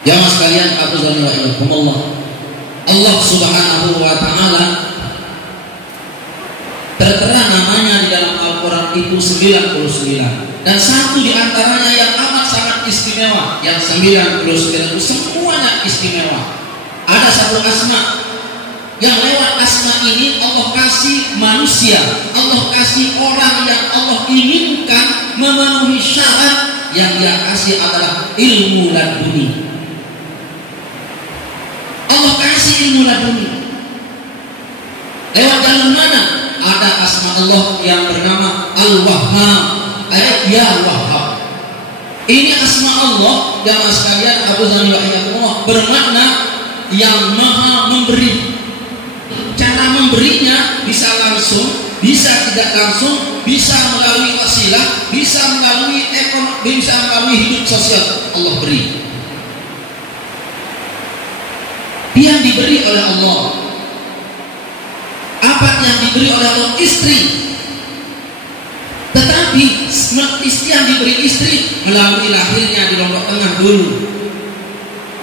Jamaah sekalian, Allah Subhanahu wa Ta'ala tertera namanya di dalam Al-Quran itu 99, dan satu di antaranya yang amat sangat istimewa, yang 99 itu semuanya istimewa. Ada satu asma yang lewat asma ini Allah kasih manusia, Allah kasih orang yang Allah inginkan memenuhi syarat yang Dia kasih adalah ilmu laduni. Allah kasih ilmu laduni. Lewat jalur mana? Ada asma Allah yang bernama Al-Wahhab, Ya Wahhab. Ini asma Allah, jamaah sekalian, bermakna yang maha memberi. Cara memberinya bisa langsung, bisa tidak langsung, bisa melalui wasilah, bisa melalui ekonomi, bisa melalui hidup sosial. Allah beri. Dia diberi oleh Allah. Apa yang diberi oleh Allah? Istri. Tetapi istri yang diberi istri melalui lahirnya di Lombok Tengah dulu.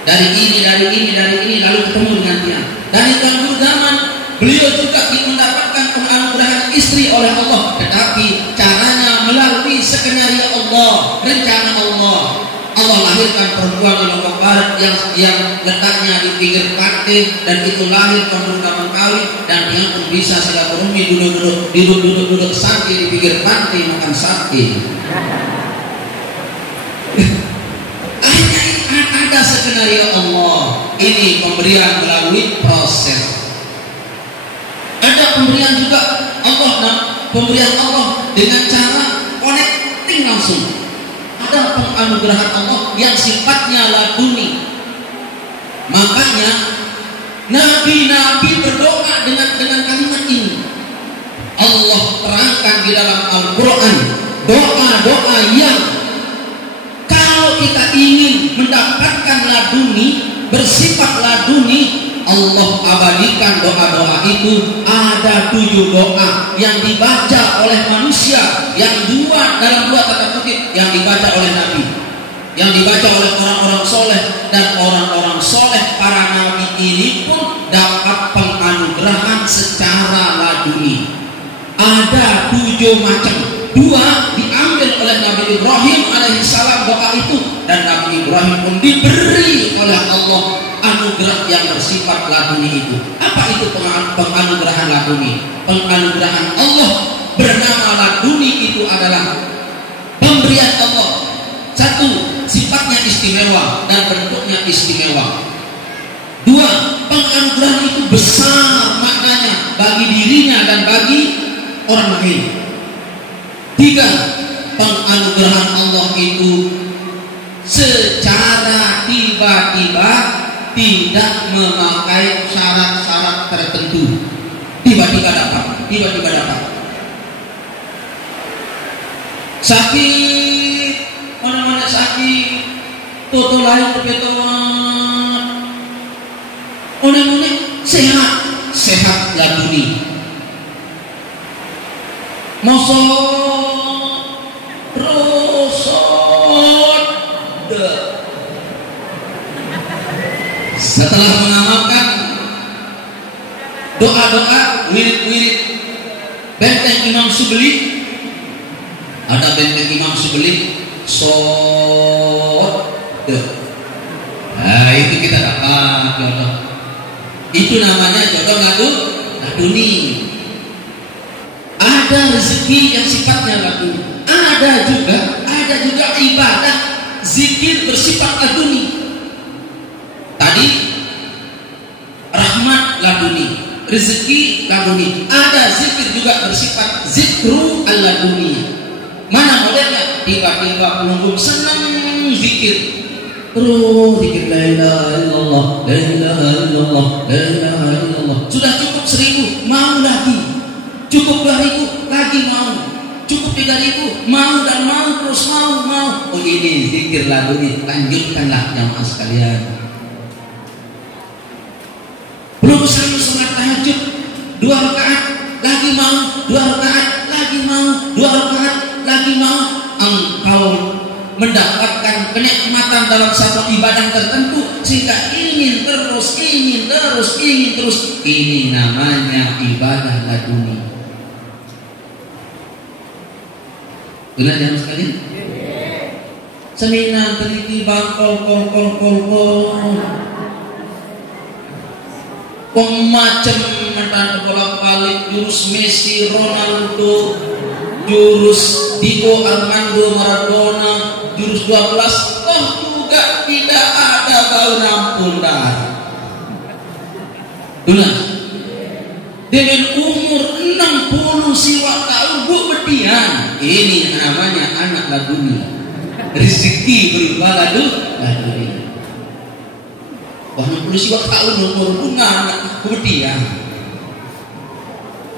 Dari ini, lalu ketemu dengan dia. Dari dahulu zaman beliau juga mendapatkan penganugerahan istri oleh Allah, tetapi caranya melalui skenario Allah, rencana Allah. Allah lahirkan perempuan di Lombok Barat yang letaknya di pinggir pantai, dan itu lahir pemuda kawin, dan dia pun bisa silaturahmi duduk sate di pinggir pantai makan sate. Ada skenario Allah. Ini pemberian melalui proses. Ada pemberian juga pemberian Allah dengan cara connecting langsung. Ada penganugerahan Allah yang sifatnya laduni. Makanya nabi-nabi berdoa dengan kalimat ini. Allah terangkan di dalam Al-Quran doa-doa yang kalau kita ingin mendapatkan laduni, bersifat laduni, Allah abadikan doa-doa itu. Ada 7 doa yang dibaca oleh manusia, yang dalam dua tanda kutip, yang dibaca oleh Nabi, yang dibaca oleh orang-orang soleh, dan orang-orang soleh para nabi ini pun dapat penganugerahan secara laduni. Ada 7 macam. 2 diambil oleh Nabi Ibrahim alaihissalam doa itu, dan Nabi Ibrahim pun diberi oleh Allah anugerah yang bersifat laduni itu. Apa itu penganugerahan laduni? Penganugerahan Allah bernama laduni itu adalah pemberian Allah. 1, sifatnya istimewa dan bentuknya istimewa. 2, penganugerahan itu besar maknanya bagi dirinya dan bagi orang lain. 3, penganugerahan Allah itu secara tiba-tiba, tidak memakai syarat-syarat tertentu. Tiba-tiba dapat. Sakit, mana-mana sakit, toto lain kebetulan. Mana-mana sehat laduni. Setelah mengamalkan doa-doa, wirid-wirid benteng Imam Syibli, ada benteng Imam Syibli nah itu kita dapat jodoh. Itu namanya jodoh laduni. Ada rezeki yang sifatnya laduni. Ada juga ibadah zikir bersifat laduni. Tadi rahmat laduni, rezeki laduni. Ada zikir juga bersifat zikru al-laduni. Mana modelnya? Tiba-tiba pengunjung senang zikir, terus zikir la ilaha illallah, la ilaha illallah, la ilaha illallah. Sudah cukup 1000, mau lagi. Cukup 2000, lagi mau. Cukup 3000, mau dan mau, terus mau. Oh ini zikir laduni. Lanjutkanlah jamaah sekalian. Belum sampai sholat tahajud 2 rakaat, lagi mau 2 rakaat, lagi mau 2 rakaat, lagi mau. Engkau mendapatkan kenikmatan dalam satu ibadah tertentu sehingga ingin terus. Ini namanya ibadah laduni. Benar ya sekalian? Seminar teliti bangkol macam mentan bolak-balik jurus Messi, Ronaldo, jurus Diego Armando Maradona, jurus 12 juga tidak ada bau nampun dah. Benar. Dengan umur 60 siwa tahun bu betian. Ini namanya anak laduni. Rezeki berupa laduni. Wah 60 siwa tahun umur bunga anak betian.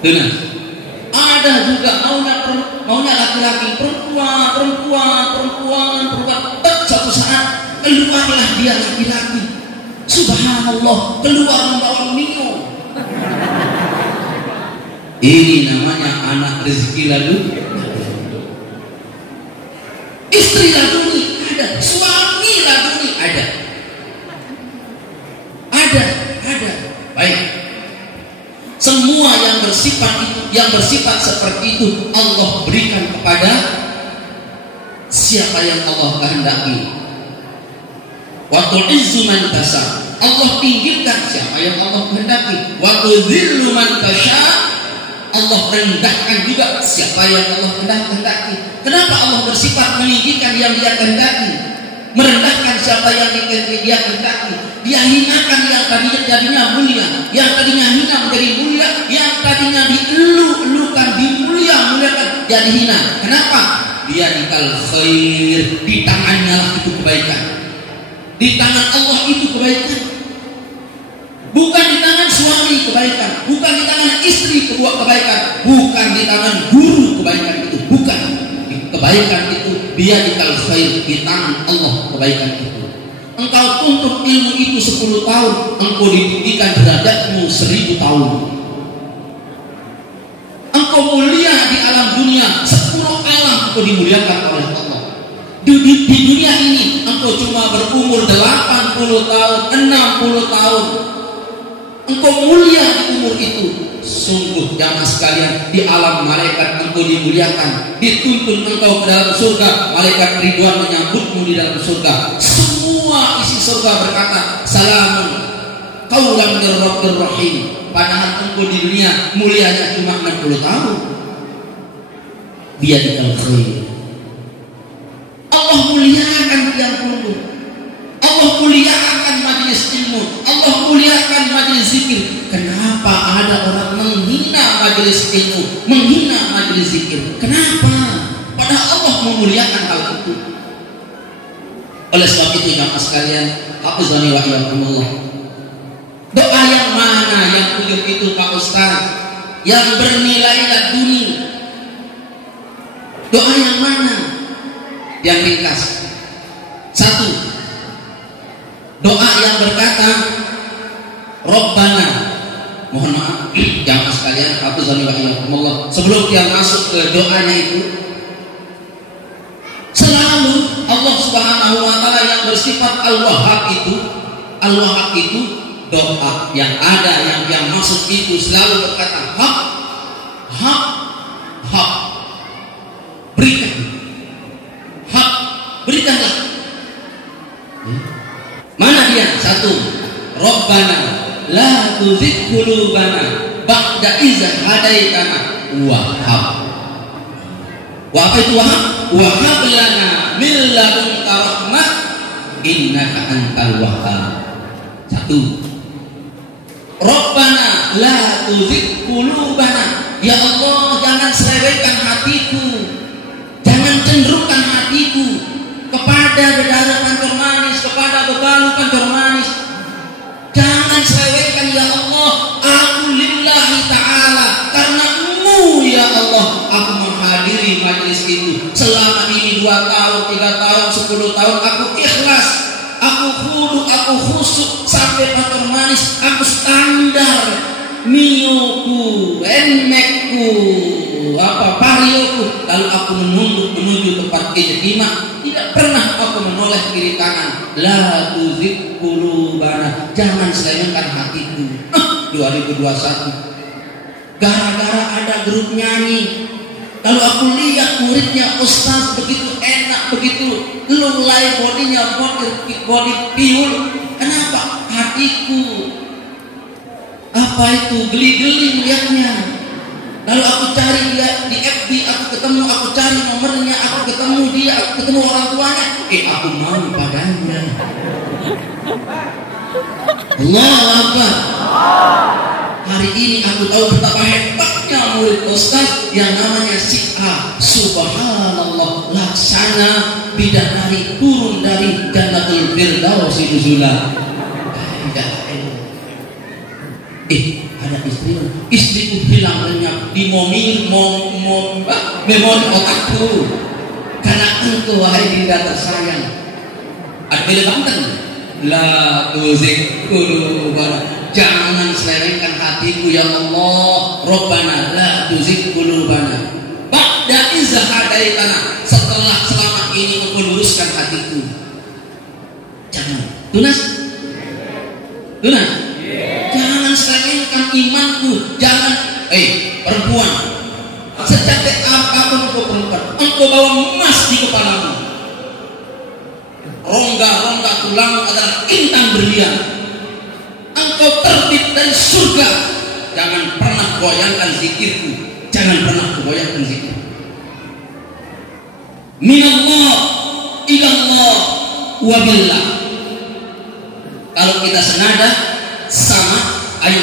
Benar. Ada juga maunya laki-laki, perempuan. Suatu saat keluarlah dia laki-laki. Subhanallah, keluar membawa mio. Ini namanya anak rezeki laduni. Istri laduni ada, suami laduni ada. Baik. Semua yang bersifat seperti itu Allah berikan kepada siapa yang Allah kehendaki. Wa tu'izzu man tasha. Allah tinggikan siapa yang Allah kehendaki. Wa tudzillu man tasha. Allah rendahkan juga siapa yang Allah kehendaki. Kenapa Allah bersifat meninggikan yang Dia kehendaki, merendahkan siapa yang Dia kehendaki? Dia hinakan yang tadinya mulia, yang tadinya hina menjadi mulia, yang tadinya dielu-elukan, dimuliakan jadi hina. Kenapa? Dia dikal khair, di tangannya lah itu kebaikan. Di tangan Allah itu kebaikan. Bukan di tangan suami kebaikan, bukan di tangan istri kebaikan, bukan di tangan guru kebaikan itu, bukan. Kebaikan itu biyadikal khair, di tangan Allah kebaikan itu. Engkau tuntut ilmu itu 10 tahun, engkau ditinggikan derajatmu 1000 tahun. Engkau mulia di alam dunia, 10 alam engkau dimuliakan oleh Allah. Di dunia ini engkau cuma berumur 80 tahun, 60 tahun. Engkau mulia di umur itu. Sungguh jamaah sekalian, di alam malaikat engkau dimuliakan, dituntun engkau ke dalam surga, malaikat Ridwan menyambutmu di dalam surga. Semua isi surga berkata salamun qaulan mir rabbir rahim. Padahal engkau di dunia mulianya cuma 60 tahun. Biyadikal khair. Allah muliakan tiang puluh. Allah muliakan majelis ilmu, Allah muliakan majelis zikir. Kenapa ada orang menghina majelis ilmu, menghina majelis zikir? Kenapa? Padahal Allah memuliakan hal itu. Oleh sebab itu jamaah sekalian, hafizani wa iyyakumullah. Doa yang mana yang tuyuk itu Pak Ustaz? Yang bernilai laduni. Doa yang mana? Yang ringkas. 1. Doa yang berkata Rabbana. Mohon maaf jamaah sekalian, hafizani wa iyyakumullah. Sebelum dia masuk ke doanya itu, selalu Allah Subhanahu wa taala yang bersifat Al-Wahhab itu doa yang ada yang dia maksud itu selalu berkata hak berikan, hak berikanlah. Mana dia? 1. Rabbana la tuzigh qulubana ba'da idh hadaitana wahhab. Wa apa itu wahhab? Wahhab lana min ladunka rahmah innaka antal wahhab. 1. Rabbana la tuzigh qulubana. Ya Allah, jangan selewengkan hatiku, jangan cenderungkan hatiku kepada dedaunan kantor manis, kepada beban kantor manis. Jangan selewengkan ya Allah. Aku lillahi ta'ala, karena-Mu ya Allah aku menghadiri majelis itu. Selama ini 2 tahun, 3 tahun, 10 tahun aku ikhlas, aku khudu, aku khusyuk sampai kantor manis. Aku standar mioku, enmekku, parioku, lalu aku menuju tempat ijtima. Tidak pernah la tuzigh qulubana, jangan selewengkan hatiku. 2021 gara-gara ada grup nyanyi, kalau aku lihat muridnya ustaz begitu enak, begitu lulai bodinya, body piul, kenapa? Hatiku apa itu geli-geli melihatnya. Lalu aku cari dia di FB, aku ketemu, aku cari nomornya, aku ketemu dia, aku ketemu orang tuanya, aku mau padanya. Allahu Akbar. Hari ini aku tahu betapa hebatnya murid ustaz yang namanya si A. Subhanallah, laksana bidadari turun dari Jannatul Firdaus nuzula. Ada istriku hilang lenyap di memori otakku karena engkau wahai dinda tersayang. Ada beda Banten, la tuzigh qulubana, jangan selewengkan hatiku ya Allah. Rabbana la tuzigh qulubana ba'da idh hadaitana, setelah selama ini engkau luruskan hatiku. Jangan tunas jangan selewengkan imanku. Jangan perempuan, secantik apapun engkau perempuan, engkau bawa emas di kepalamu, rongga-rongga tulang adalah intang berlian, engkau terbit dari surga. Jangan pernah goyangkan zikirku, jangan pernah goyangkan zikir. Minallah ilallah wabillah. Kalau kita senada sama, ayo.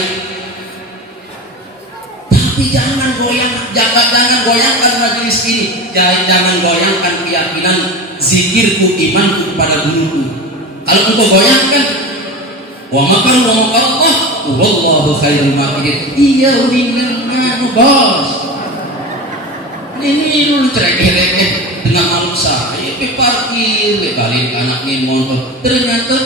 Tapi jangan goyangkan majelis ini, jangan goyangkan keyakinan zikirku, imanku kepada guruku. Kalau engkau goyangkan, wa makar Allah, wallahu khairul makirin. Iya udah bos. Ini dulu cerek-cerek dengan makhluk saya, parkir, balik anak motor. Ternyata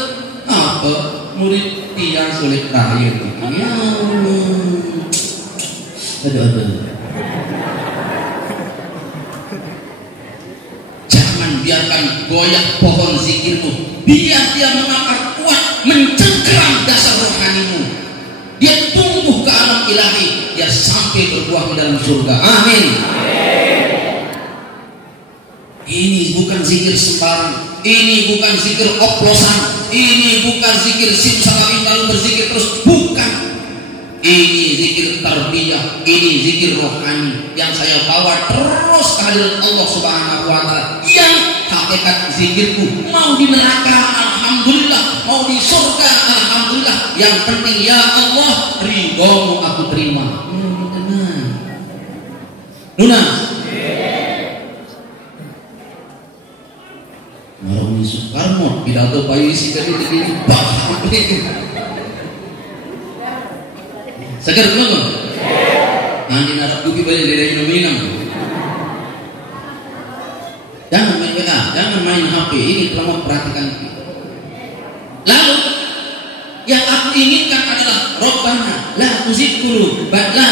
apa? Murid tiang sulit terakhir. Ya Allah. Aduh. Jangan biarkan goyah pohon zikirmu. Biar dia mengakar kuat, mencengkeram dasar rohanimu. Dia tumbuh ke alam ilahi, dia sampai berbuah di dalam surga. Amin. Ini bukan zikir sembarang. Ini bukan zikir oplosan. Ini bukan zikir simsalabim lalu berzikir terus. Bukan. Ini zikir tarbiyah. Ini zikir rohani yang saya bawa terus kehadiran Allah Subhanahu wa Ta'ala. Yang hakikat zikirku, mau di neraka alhamdulillah, mau di surga alhamdulillah. Yang penting ya Allah, ridhomu aku terima. Lunas. Maroni Soekarno pidato Paisi tadi segar belum? Nanti narap duki banyak dari minum. Jangan main WA, jangan main HP. Ini telah perhatikan. Lalu yang aku inginkan adalah Rabbana la tuzigh qulubana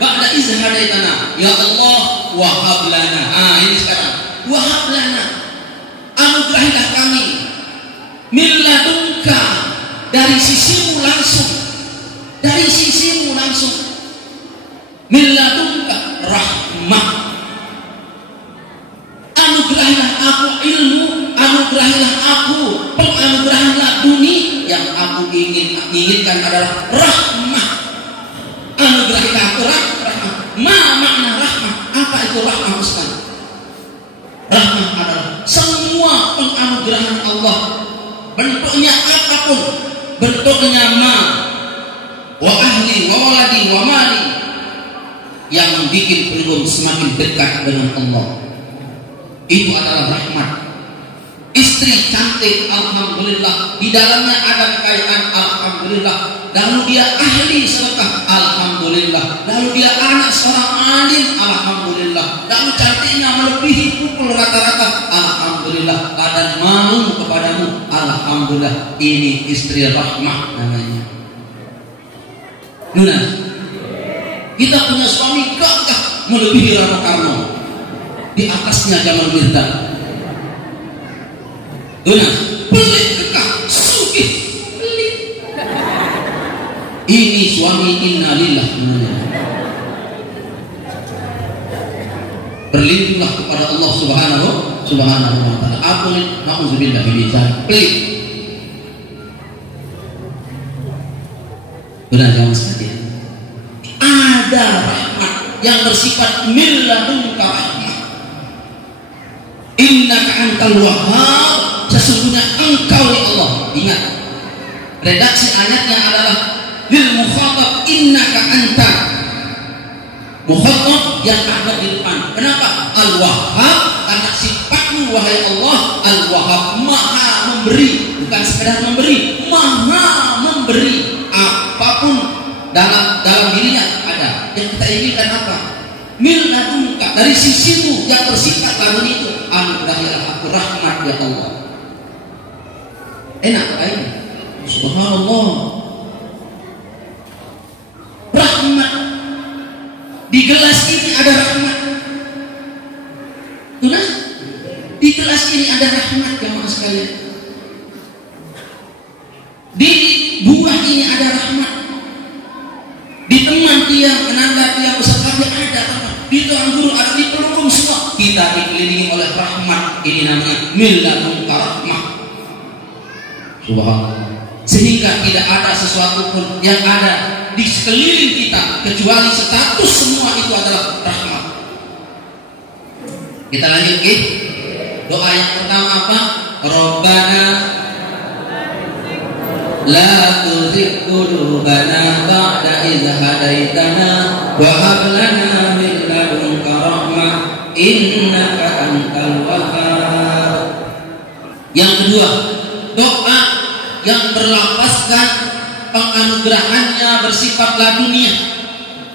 ba'da idh hadaitana. Ya Allah, wahab lana. Ini sekarang. Wahab lana, anugerahilah kami min ladunka, dari sisimu langsung, min ladunka rahmah. Anugerahilah aku ilmu, anugerahilah aku penganugerahan laduni. Yang aku inginkan adalah rahmah. Anugerahilah aku rahmah. Ma makna rahmah? Apa itu rahmah Ustaz? Rahmah adalah semua penganugerahan Allah, bentuknya apapun, bentuknya ma, wa ahli, wa waladi, wa mali, yang membuat peluru semakin dekat dengan Allah. Itu adalah rahmat. Istri cantik, alhamdulillah, di dalamnya ada kekayaan, alhamdulillah. Lalu dia ahli sedekah, alhamdulillah. Lalu dia anak seorang alim, alhamdulillah. Lalu cantiknya melebihi pukul rata-rata, alhamdulillah. Dan mau kepadamu, alhamdulillah. Ini istri rahmah namanya. Nuna, kita punya suami gagah melebihi Rano Karno, di atasnya Jamal Mirdad. Tunas, pelit kekah, sugih, pelit. Ini suami innalillah. Berlindunglah kepada Allah Subhanahu wa taala. Aku na'udzubillah min dzalik. Pelit. Benar jangan sekalian. Ada rahmat yang bersifat min ladunka rahmah. Innaka antal wahhab, sesungguhnya engkau ya Allah. Ingat, redaksi ayatnya adalah lil mukhatab innaka anta. Mukhatab yang ada di depan. Kenapa? Al-Wahhab, karena sifatmu wahai Allah. Al-Wahhab, maha memberi, bukan sekedar memberi, maha memberi. Apapun dalam dirinya ada. Yang kita inginkan apa? Min ladunka, dari sisimu yang bersifat ladun itu, anugerahilah aku rahmat ya Allah. Enak ini. Subhanallah. Rahmat. Di gelas ini ada rahmat. Tunas? Di gelas ini ada rahmat jemaah sekalian. Di buah ini ada rahmat. Di teman tiang, menanda tiang, peserta ada rahmat. Di tuang guru ada, di pelukung semua. Kita dikelilingi oleh rahmat. Ini namanya min ladunka rahmah. Subhanallah. Sehingga tidak ada sesuatu pun yang ada di sekeliling kita kecuali status semua itu adalah rahmat. Kita lanjut ke doa yang pertama apa? Rabbana la tuzigh qulubana ba'da idh hadaitana wa hab lana min ladunka rahmah innaka antal wahhab. Yang kedua, doa yang berlafazkan penganugerahannya bersifat ladunia.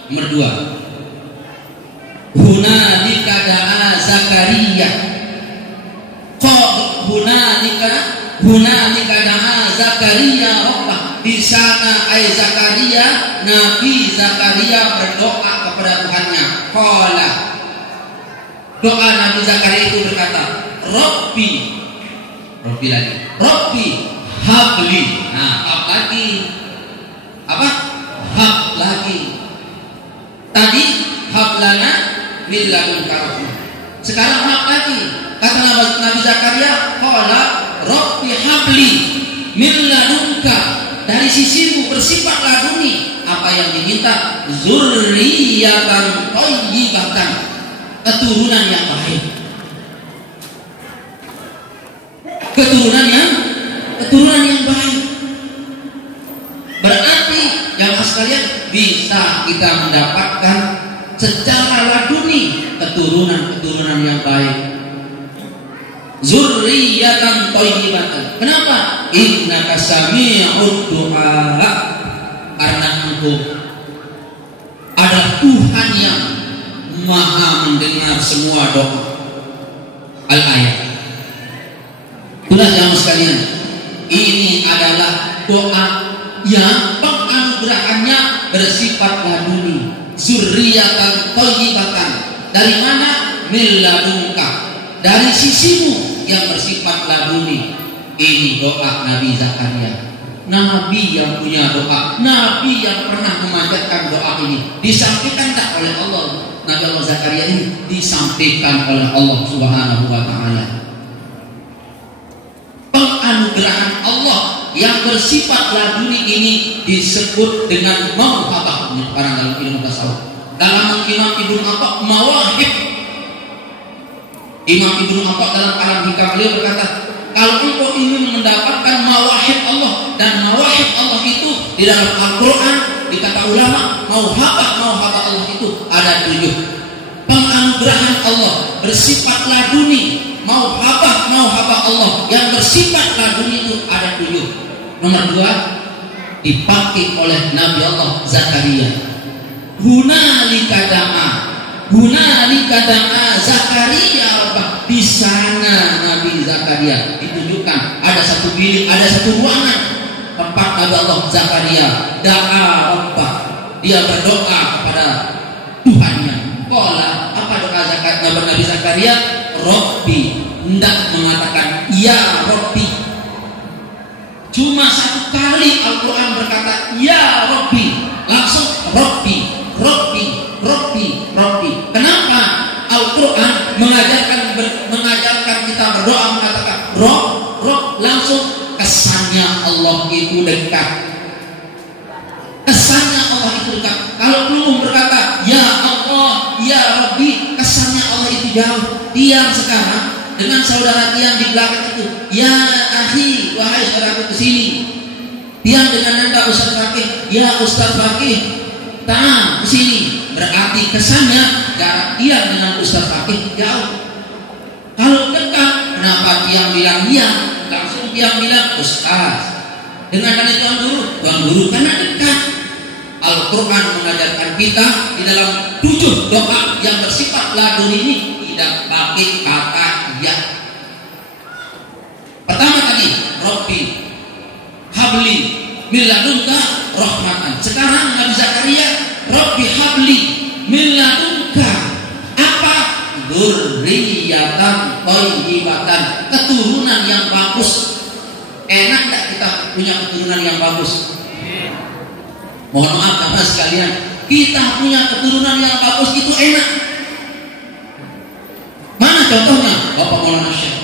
Nomor 2, hunalika da'a Zakaria. Hunalika da'a Zakaria rabbah. Di sana Zakaria, Nabi Zakaria berdoa kepada Tuhannya. Qala, doa Nabi Zakaria itu berkata, Rabbi lagi, Rabbi habli. Nah, hab lagi. Apa? Hab lagi. Tadi hablana min ladunka rahmah. Sekarang hab lagi. Kata Nabi Zakaria, qala rabbi habli min ladunka, dari sisimu bersifat laduni. Apa yang diminta? Zurriyatan thayyibatan, keturunan yang baik. Keturunan yang baik. Berarti yang sekalian bisa kita mendapatkan secara laduni keturunan yang baik. Zurriyatan thayyibatan. Kenapa? Innaka sami'ud du'a. Karena engkau adalah Tuhan yang maha mendengar semua doa. Al-ayat. Itulah jamaah sekalian, ini adalah doa yang penganugerahannya bersifat laduni. Zurriyatan thayyibatan. Dari mana? Min ladunka, dari sisimu yang bersifat laduni. Ini doa Nabi Zakaria. Nabi yang punya doa, Nabi yang pernah memanjatkan doa ini. Disampaikan tak oleh Allah? Nabi Allah Zakaria ini disampaikan oleh Allah Subhanahu wa taala. Penganugerahan Allah yang bersifat laduni ini disebut dengan mauhabah. Orang dalam ilmu tasawuf, dalam Imam Ibnu Atha mawahib. Imam Ibnu Atha dalam alam hikam beliau berkata, kalau engkau ingin mendapatkan mawahib Allah, dan mawahib Allah itu di dalam Al-Quran, di kata ulama, mauhabah Allah itu ada 7. Penganugerahan Allah bersifat laduni. Mauhabah Allah yang bersifat laduni itu ada 7. Nomor 2 dipakai oleh Nabi Allah Zakaria. Hunalika da'a Zakaria. Di sana Nabi Zakaria ditunjukkan ada satu bilik, ada satu ruangan tempat Nabi Allah Zakaria da'a Rabbah. Dia berdoa kepada Tuhannya. Qala, apa doa Nabi Zakaria? Rabbi hendak mengatakan ya Rabbi. Cuma satu kali Al-Quran berkata ya Rabbi, langsung Rabbi. Kenapa Al-Quran mengajarkan kita berdoa mengatakan Rob, langsung kesannya Allah itu dekat. Kesannya Allah itu dekat. Kalau belum berkata ya Allah, ya Rabbi, kesannya Allah itu jauh. Diam sekarang dengan saudara diam di belakang itu, ya akhi, wahai saudaraku kesini. Diam dengan anda Ustaz Fakih, ya Ustaz Fakih, ta'al kesini. Berarti kesannya jarak diam dengan Ustaz Fakih jauh. Kalau dekat, kenapa diam bilang diam? Langsung diam bilang Ustaz. Dengan tadi Tuan Guru karena dekat. Al-Quran mengajarkan kita di dalam 7 doa yang bersifat ladun ini tidak pakai kata ya. Pertama tadi Rabbi habli min ladunka rahmatan. Sekarang Nabi Zakaria Rabbi habli min ladunka apa? Dzurriyyatan thayyibatan, keturunan yang bagus. Enak enggak kita punya keturunan yang bagus? Mohon maaf teman sekalian, kita punya keturunan yang bagus itu enak. Mana contohnya? Bapak Maulana Syekh.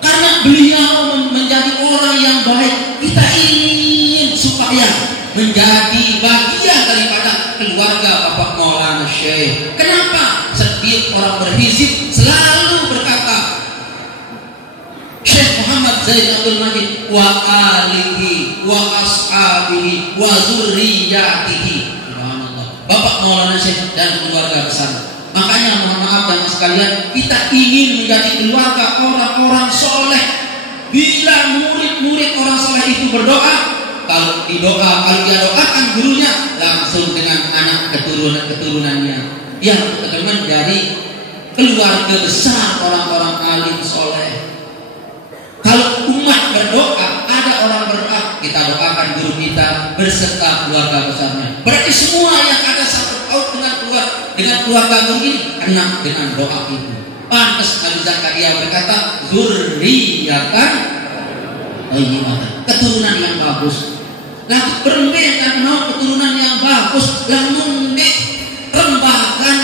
Karena beliau menjadi orang yang baik, kita ingin supaya menjadi bagian daripada keluarga Bapak Maulana Syekh. Kenapa? Setiap orang berhizib selalu berkata Syekh Muhammad Zaid Abdul Majid wa alihi wa ashabihi wa zurriyatihi. Subhanallah. Bapak Maulana Syekh dan keluarga besar. Makanya mohon maaf dan sekalian, kita ingin menjadi keluarga orang-orang soleh. Bila murid-murid orang soleh itu berdoa, kalau dia doakan gurunya, langsung dengan anak keturunannya yang teman dari keluarga besar orang-orang alim soleh. Kalau umat berdoa, ada orang berdoa, kita doakan guru kita berserta keluarga besarnya. Berarti semua yang ada satu paut dengan keluarga guru ini kena dengan doa itu. Pantas Nabi Zakaria berkata dzurriyyatan thayyibatan, keturunan yang bagus. Lah perempuan mau keturunan yang bagus, lah mundek rembagan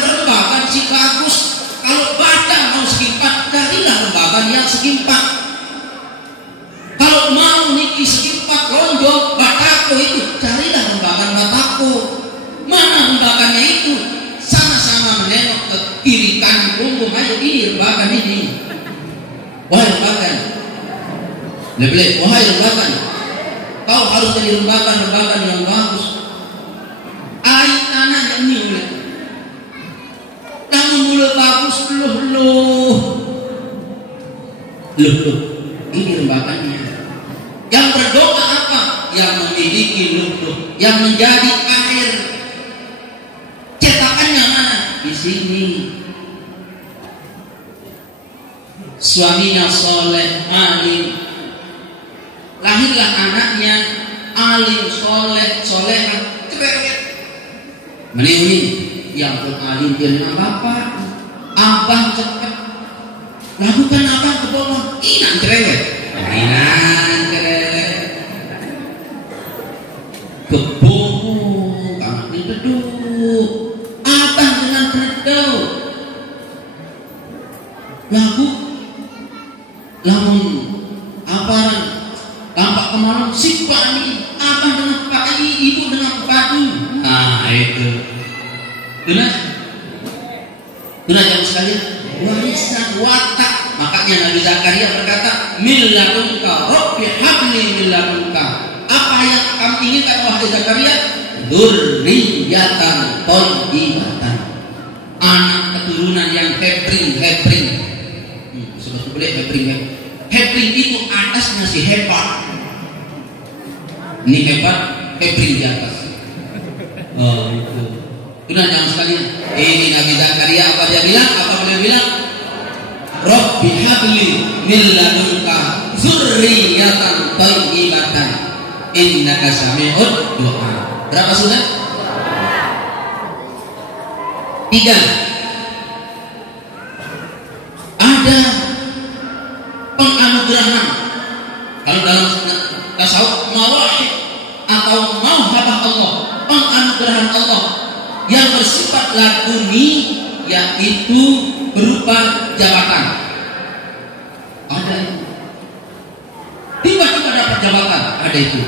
si bagus. Kalau badan mau segi 4, carilah rembagan yang segi 4. Kalau mau niki segi 4 lonjong batako itu, carilah rembagan batako. Mana rembagannya itu? Sama-sama menengok ke kiri kanan punggung, ayo ini rembagan ini. Wahai rembagan, lebih wahai rembagan, kau harus jadi rembagan yang bagus. Air tanah yang ini mulai. Namun mulai bagus loh. Ini rembagannya. Yang berdoa apa? Yang memiliki lumpur, yang menjadi air. Cetakannya mana? Di sini. Suaminya soleh, alim. Lahirlah anaknya alim, soleh, solehah. Cerewet. Meniuni. Yang pun alim dia dengan bapak, abang cepat. Lakukan apa ke bawah? Inan cerewet. Kebun kami duduk abang dengan berdau lagu lamun aparan tampak kemarin si pani abang dengan pagi, ibu dengan padu. Nah itu tunas yang sekalian warisan watak. Makanya Nabi Zakaria berkata milladunka Rabbi habli milladunka. Apa yang kamu inginkan wahai Zakaria? Dzurriyyatan thayyibatan, anak keturunan yang hebring. Sebab boleh hebring itu atasnya si hebat. Ini hebat, hebring di atas. Oh itu. Sudah jangan sekalian. Ini Nabi Zakaria apa dia bilang? Apa beliau bilang? Rabbi habli min ladunka dzurriyyatan thayyibatan innaka sami'ud du'a. Berapa sudah? 3. Ada penganugerahan. Kalau dalam tasawuf mawahib atau mauhabah Allah, penganugerahan Allah yang bersifat laduni, yaitu berupa jabatan. Ada itu. Tiba-tiba dapat jabatan, ada itu.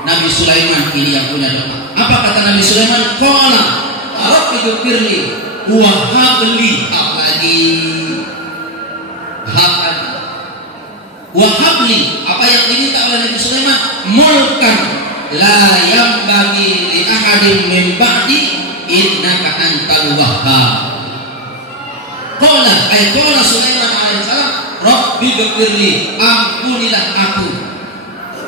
Nabi Sulaiman ini yang punya doa. Apa kata Nabi Sulaiman? Qala Rabbi ghfirli wa habli, apalagi wa habli, apa yang diminta oleh Nabi Sulaiman? Mulkan la yanbaghi li ahadin min ba'di innaka antal wahhab. Qala Sulaiman alaihissalam, Rabbi ghfirli, ampunilah aku.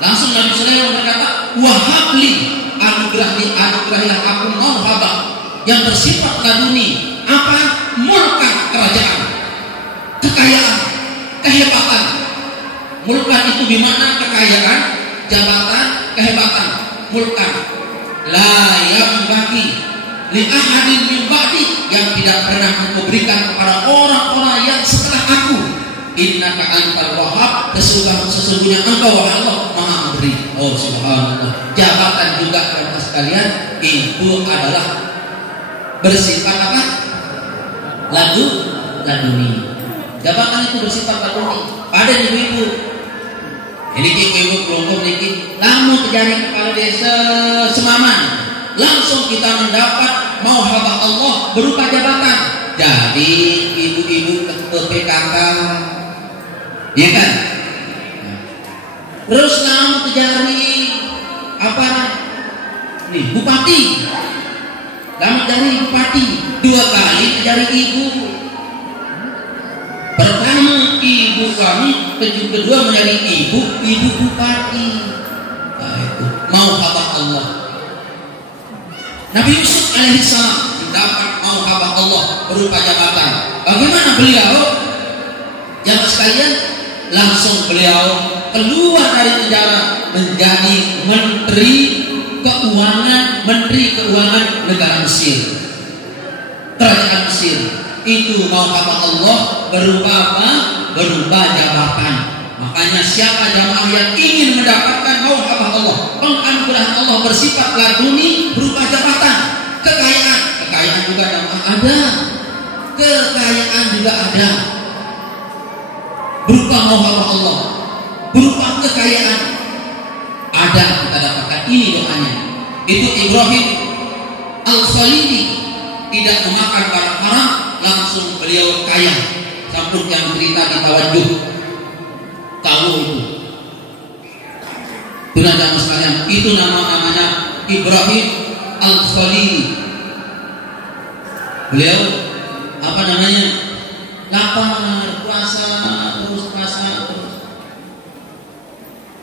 Langsung Nabi Sulaiman berkata, wahabli, anugerahilah aku mauhabah yang bersifat laduni. Apa? Mulkan, kerajaan, kekayaan, kehebatan. Mulkan itu dimana kekayaan, jabatan, kehebatan. Mulkan la yanbaghi li ahadin min ba'di, yang tidak pernah aku berikan kepada orang-orang yang setelah aku. Innaka antal wahhab, sesungguhnya engkau wahai Allah maha memberi. Oh subhanallah. Jabatan juga teman sekalian itu adalah bersifat apa? Laduni. Jabatan itu bersifat laduni. Pada ibu-ibu, ini ibu-ibu kelompok niki, lamun terjadi kepala desa Semaman, langsung kita mendapat mauhabah Allah berupa jabatan. Jadi ibu-ibu ketua PKK, ya kan? Terus lamun terjadi apa? Nih bupati, lamun dari bupati 2 kali terjadi ibu. Pertama ibu kami, kedua menjadi ibu bupati. Nah, itu mauhabah Allah. Nabi Yusuf alaihissalam mendapat mauhabah Allah berupa jabatan. Bagaimana beliau? Jamaah sekalian, langsung beliau keluar dari penjara menjadi Menteri Keuangan negara Mesir, kerajaan Mesir. Itu mauhabah Allah berupa apa? Berupa jabatan. Makanya siapa jamaah yang ingin mendapatkan mauhabah Allah, penganugerahan Allah bersifat laduni berupa jabatan, kekayaan juga jamaah ada, kekayaan juga ada berupa mauhabah Allah, berupa kekayaan ada, kita dapatkan. Ini doanya. Itu Ibrahim Al-Khalili tidak memakan barang haram, langsung beliau kaya. Sampun yang cerita di tawajuh tahu itu. Tuhan jamaah sekalian, itu namanya Ibrahim Al-Khalili. Beliau apa namanya? Lapar, puasa terus.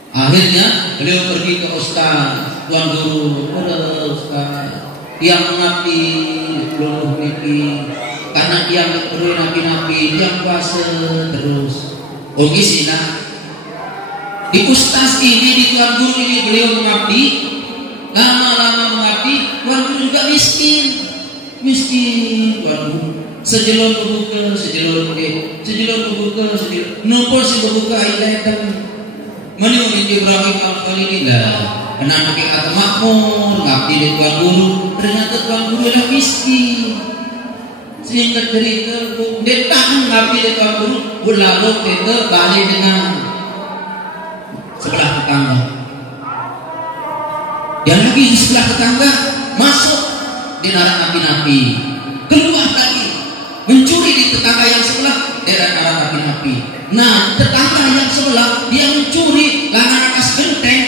Akhirnya beliau pergi ke Ustaz, Tuan Guru, Ustaz, yang mengabdi belum mimpi, karena dia terus nabi-nabi, dia puasa terus. Oh gisina. Di Ustaz ini, di Tuan Guru ini beliau mengabdi, lama-lama mengabdi, Tuan Guru juga miskin Tuan Guru. Sejelon kebuka, sejelon kebuka, numpul si kebuka ayat menurut Ibrahim Al-Khalili lah. Anak kata makmur, ngabdi di Tuan Guru, ternyata Tuan Guru adalah miskin. Sehingga cerita, dia tahan ngabdi di Tuan Guru, berlalu kita balik dengan sebelah tetangga. Dia lagi di sebelah tetangga, masuk di narak napi-napi, keluar lagi, mencuri di tetangga yang sebelah, daerah narak napi-napi. Nah, tetangga yang sebelah dia mencuri langan atas genteng.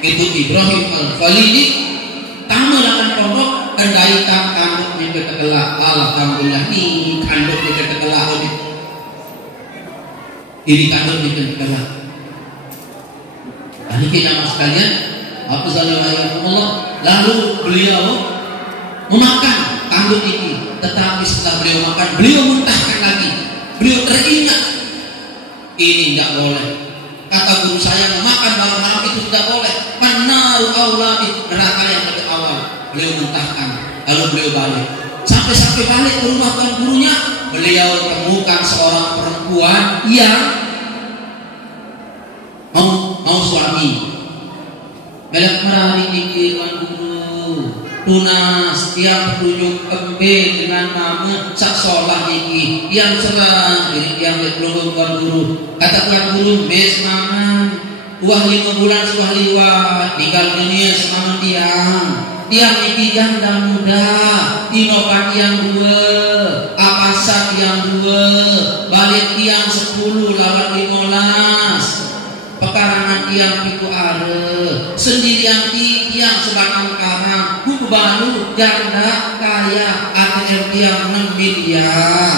Itu Ibrahim Al-Khalili tamu langan pondok kendai kanduk di kekelak. Alhamdulillah nih kanduk di kekelak ini kanduk di kekelak. Ini kita sekalian, aku sallallahu Allah. Lalu beliau memakan kanduk ini, tetapi setelah beliau makan, beliau muntahkan lagi. Beliau teringat, ini tidak boleh. Kata guru saya, memakan barang haram itu tidak boleh. Penaruh aula itu neraka yang lebih awal. Beliau muntahkan, lalu beliau balik. Sampai balik ke rumah tuan gurunya, beliau temukan seorang perempuan yang elak merari kiki Tuan Guru tunas tiang petunjuk kembe dengan nama sak solah iki yang serang diri tiang belum Tuan Guru kata Tuan Guru mes mangan uang 5 bulan sudah liwat tinggal dunia semangat tiang iki janda muda inopan tiang 2 apasa tiang 2 balik tiang 10 lawan 15 pekarangan tiang pitu are sendirian tiang sebatang karang buku baru janda kaya ATM tiang 6 miliar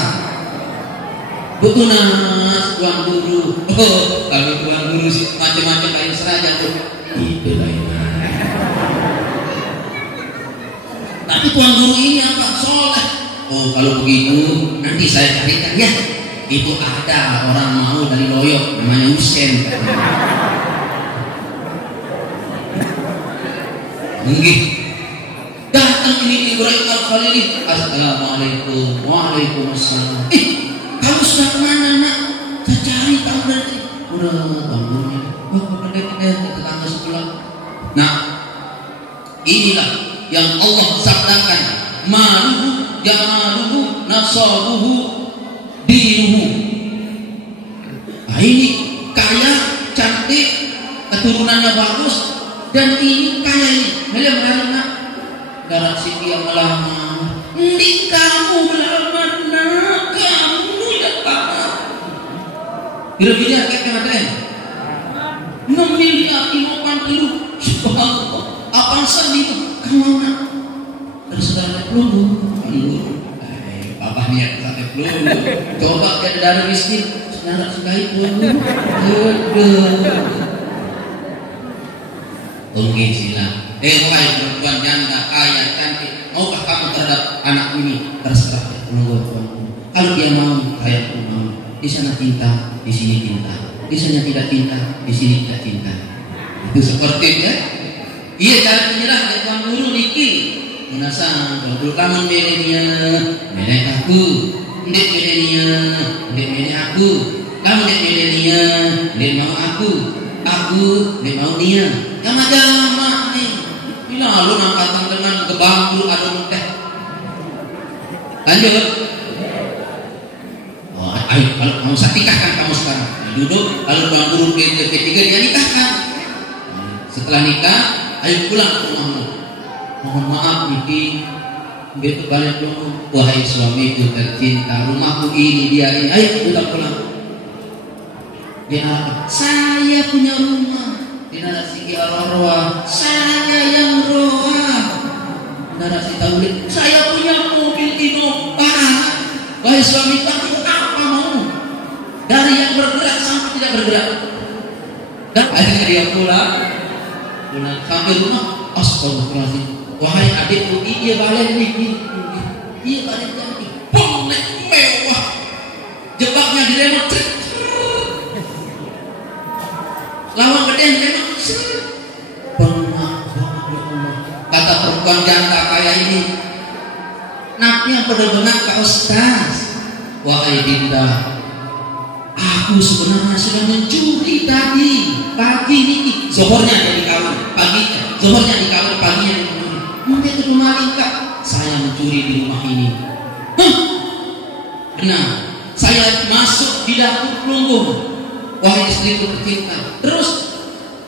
betul nas Tuan Guru. Oh kalau Tuan Guru sih macam-macam lain saja tuh itu lainnya. Tapi Tuan Guru ini apa soleh. Oh kalau begitu nanti saya carikan ya. Itu ada orang mau dari Loyok namanya Husen. Mungkin datang ini Ibrahim Al-Khalili. Assalamualaikum. Waalaikumsalam. Kamu sudah kemana nak? Saya cari tahu dari. Udah bangunnya. Oh kedai-kedai tetangga sebelah. Nah inilah yang Allah sabdakan. Maluhu jamaluhu nasabuhu dinuhu. Nah ini kaya, cantik, keturunannya bagus, dan ini kaya ini. Melihat nak darah sini yang melamar. Ini kamu melamar nak, kamu yang lama. Kira-kira kayak kemarin. 6 miliar 50 subhanallah. Apa saja itu? Kamu nak? Terus saudara peluru. Papa niat pakai peluru. Coba dia dari miskin, saudara sudah itu. Mungkin silah. Wahai perempuan janda kaya cantik, maukah kamu terhadap anak ini? Terserah peluru Tuhan. Kalau dia mau, saya pun mau. Di sana cinta, di sini cinta. Di sana tidak cinta, di sini tidak cinta. Itu seperti ya. Iya cara menyerah dari Tuan Guru niki. Menasang kalau kamu milenya, milih aku, ndek milenya, ndek milih aku, kamu ndek milenya, ndek mau aku ndek mau dia. Jama-jama nih, bila lu angkatan dengan kebangku atau teh. Lanjut. Oh, ayo kalau kamu nikahkan kamu sekarang. Duduk, lalu Tuan Guru ketiga dia nikahkan. Setelah nikah, ayo pulang ke rumahmu. Mohon maaf Niki, betul balik dulu. Wahai suamiku tercinta, rumahku ini dia ini. Ayo pulang. Dia apa? Saya punya rumah. Di narasi Aroroa, saya yang roa. Narasi Tauhid, saya punya mobil Innova. Wahai suami kamu apa mau? Dari yang bergerak sampai tidak bergerak. Dan akhirnya dia pulang sampai rumah. Astagfirullahaladzim. Wahai adikku, iya balik ini, iya balik ini, bonek mewah, jebaknya di remote, lawan gedean remote, pernah kata perempuan janda kaya ini, naknya benar-benar Kak Ustaz. Wahai Dinda, aku sebenarnya sudah mencuri tadi pagi ini, zohornya jadi kawan, paginya, zohornya di kawan, paginya di kawan. Mungkin itu maling Kak, saya mencuri di rumah ini. Benar, saya masuk di dapur pelunggung. Wahai istriku tercinta. Terus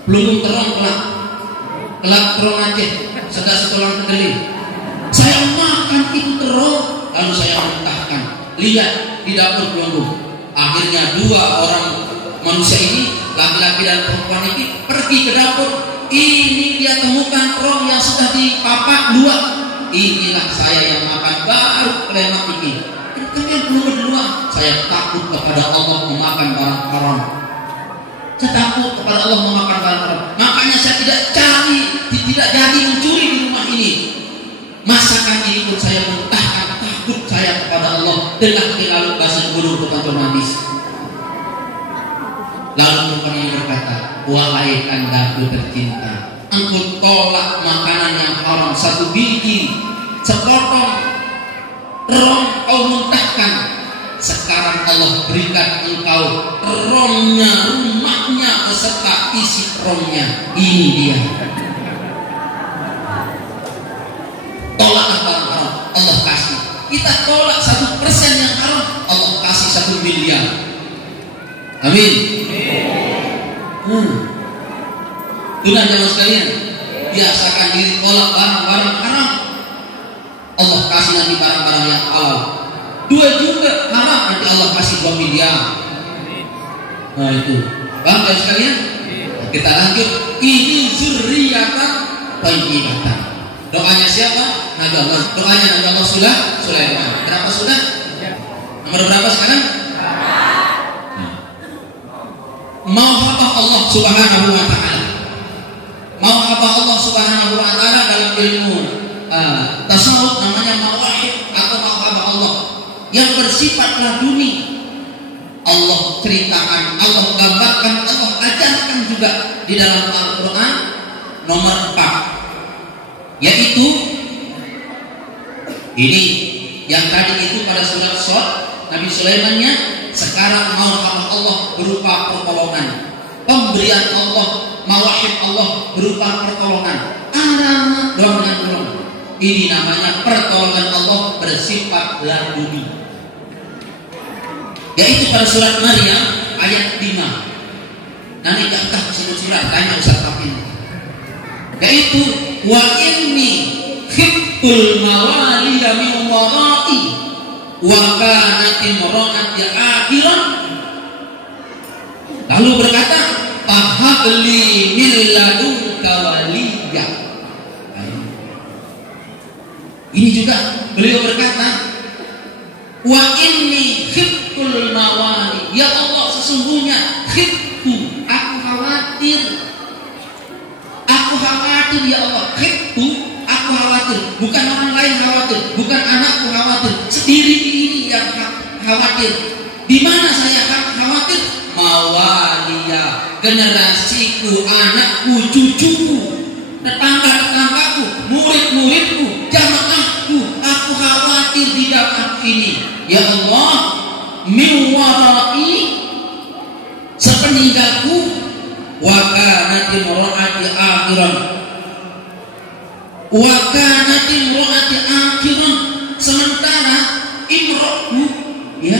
pelunggung terong kelak terong aja, sedang setelah kedeling. Saya makan itu terong, lalu saya muntahkan. Lihat di dapur pelunggung. Akhirnya 2 orang manusia ini, laki-laki dan perempuan ini pergi ke dapur. Ini dia temukan terong yang sudah dipapak 2. Inilah saya yang makan baru lemak ini. Kalian belum berdua. Saya takut kepada Allah memakan barang haram. Saya takut kepada Allah memakan barang haram. Makanya saya tidak jadi mencuri di rumah ini. Masakan ini pun saya muntahkan. Takut saya kepada Allah. Dengan lalu bahasa guru otomatis. Lalu perempuan yang berkata, wahai kandaku tercinta, engkau tolak makanan yang haram 1 biji, sepotong terong kau muntahkan. Sekarang Allah berikan engkau terongnya, rumahnya beserta isi terongnya. Ini dia. kita tolak 1% yang haram, Allah kasih 1 miliar. Amin. Tuhan jamaah sekalian, biasakan diri tolak barang-barang haram, Allah kasih nanti barang-barang yang halal. 2 juga haram, nanti Allah kasih 2 miliar. Nah itu, paham ya sekalian? Kita lanjut. Ini zurriyatan thayyibatan. Doanya siapa? Nabi Allah. Doanya Nabi Allah Sulaiman. Berapa sudah? Nomor berapa sekarang? Mau apa Allah Subhanahu wa taala? Mau apa Allah Subhanahu wa taala dalam ilmu tasawuf namanya mawahib atau apa Allah yang bersifat laduni. Allah ceritakan, Allah gambarkan, Allah ajarkan juga di dalam Al-Quran nomor 4, yaitu ini yang tadi itu pada surat Shad Nabi Sulaimannya, sekarang mau Allah berupa pertolongan, pemberian Allah, mawahib Allah berupa pertolongan. Ini namanya pertolongan Allah bersifat laduni, yaitu pada surat Maryam ayat 5. Nanti kakak surat tanya Ustaz Tafin, yaitu wa inni khibbul mawaliya min wara'i wa kanat imra'ati akhiran, lalu berkata fahabli min ladunka waliya. Ini juga beliau berkata wa inni khibbul mawali, ya Allah sesungguhnya khibbu, aku khawatir ya Allah. Khibbu, aku khawatir, bukan orang lain khawatir, bukan anakku khawatir, sendiri ini yang khawatir. Di mana saya khawatir? Mawaliya, generasiku, anakku, cucuku, tetangga-tetanggaku, murid-muridku, jamaahku, aku khawatir di dalam ini. Ya Allah, min wara'i, sepeninggalku, wa kanat imra'ati akhiran, wa kanat imra'ati akhiran, sementara imra'ku, ya,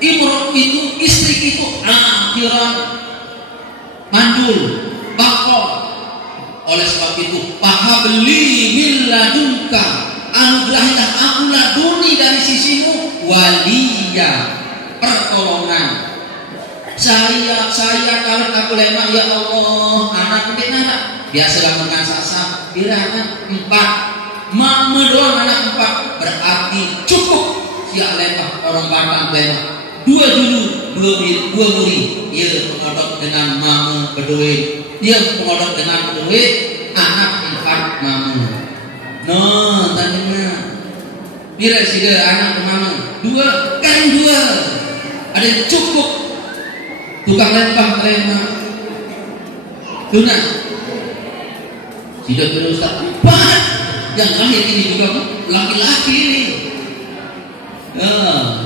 imra' itu istri itu akhiran, mandul, bakal. Oleh sebab itu, fahabli min ladunka, anugerahilah aku laduni dari sisimu, waliya, pertolongan. Saya kalau aku lemah, ya Allah, anak mungkin anak biasa dengan sasar, anak 4, mama doang anak 4, berarti cukup siap lemah orang Batak lemah. 2 dulu, 2 murid, dia mengodok dengan mama berdua. Dia mengodok dengan duit, anak 4 mama. No, tadinya bila sih anak mama 2, kan 2. Ada yang cukup. Tukang lempar lemah. Tuna. Tidak perlu Ustaz 4. Yang lahir ini juga laki-laki ini.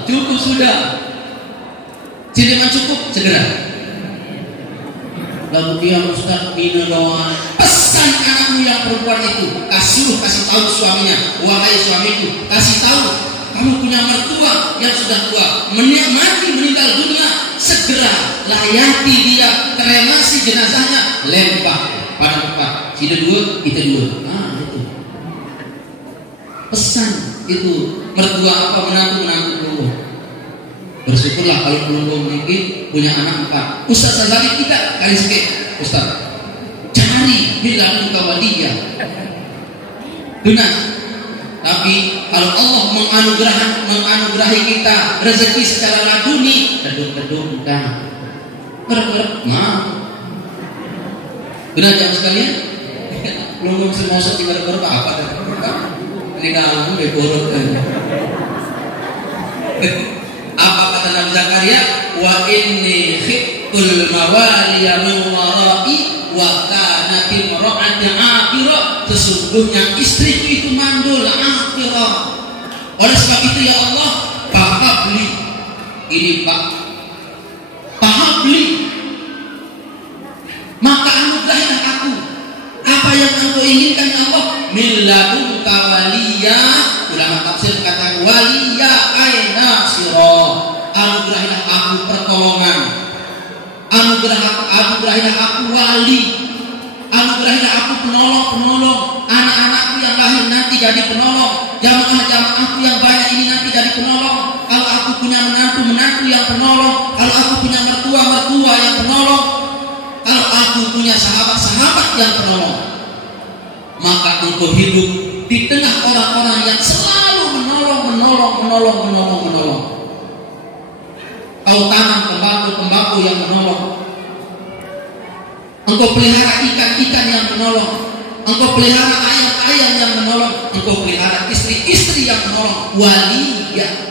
Cukup sudah. Tidak cukup segera. Lalu dia Ustaz bina doa, pesan anakmu yang perempuan itu, kasih tahu suaminya, wahai suamiku, kasih tahu kamu punya mertua yang sudah tua, mati meninggal dunia, segera layati dia, kremasi jenazahnya, lempar pada tempat. Kita 2, kita 2. Itu pesan itu mertua apa menantu dulu. Bersyukurlah kalau belum memiliki punya anak 4. Ustaz Sazali tidak kali sikit. Ustaz, cari bilang kawadiyah. Benar. Tapi kalau Allah menganugerahi kita rezeki secara laduni, kedung-kedungkan, mau. Benar jamaah sekalian? Belum semua tinggal apa? Ini kamu beborot kan? Apa kata Nabi Zakaria? Wa inni khibbul mawaliya min wara'i wa kanat imra'ati akhirah, sesungguhnya istriku itu mandul akhirah. Oleh sebab itu ya Allah, fahabli, ini Pak, fahabli, maka anugerahilah aku apa yang engkau inginkan ya Allah, min ladunka waliya. Ulama tafsir kata waliya aina siro, anugerahilah aku pertolongan, anugerahilah aku wali, anugerahilah aku penolong, anak-anakku yang lahir nanti jadi penolong, jamaah-jamaahku yang banyak ini nanti jadi penolong. Kalau aku punya menantu yang penolong, kalau aku punya mertua yang penolong, kalau aku punya sahabat-sahabat yang penolong, maka engkau hidup di tengah orang-orang yang selalu menolong. Kau tanam tembakau yang menolong. Engkau pelihara ikan-ikan yang menolong. Engkau pelihara ayam-ayam yang menolong. Engkau pelihara istri-istri yang menolong. Waliyah